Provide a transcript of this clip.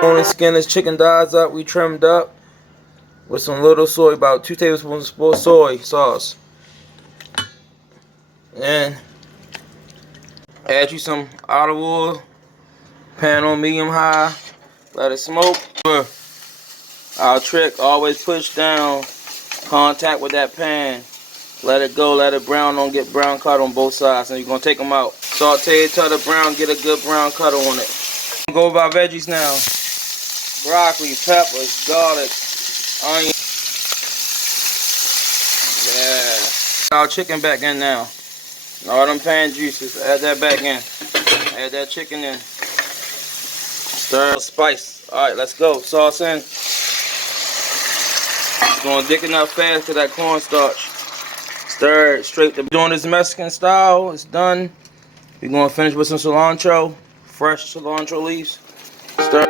Only skin this chicken thighs up. We trimmed up with some little soy, about 2 tablespoons of soy sauce. And add you some olive oil. Pan on medium high. Let it smoke. Our trick, always push down, contact with that pan. Let it go, let it brown, don't get brown cut on both sides. And you're going to take them out. Saute it till the brown, get a good brown cut on it. Go over our veggies now. Broccoli, peppers, garlic, onion. Yeah. Our chicken back in now. All them pan juices, add that back in. Add that chicken in. Stir, spice. Alright, let's go. Sauce in. It's going to thicken up fast to that cornstarch. Stir it straight to doing this Mexican style. It's done. We're going to finish with some cilantro. Fresh cilantro leaves. Stir.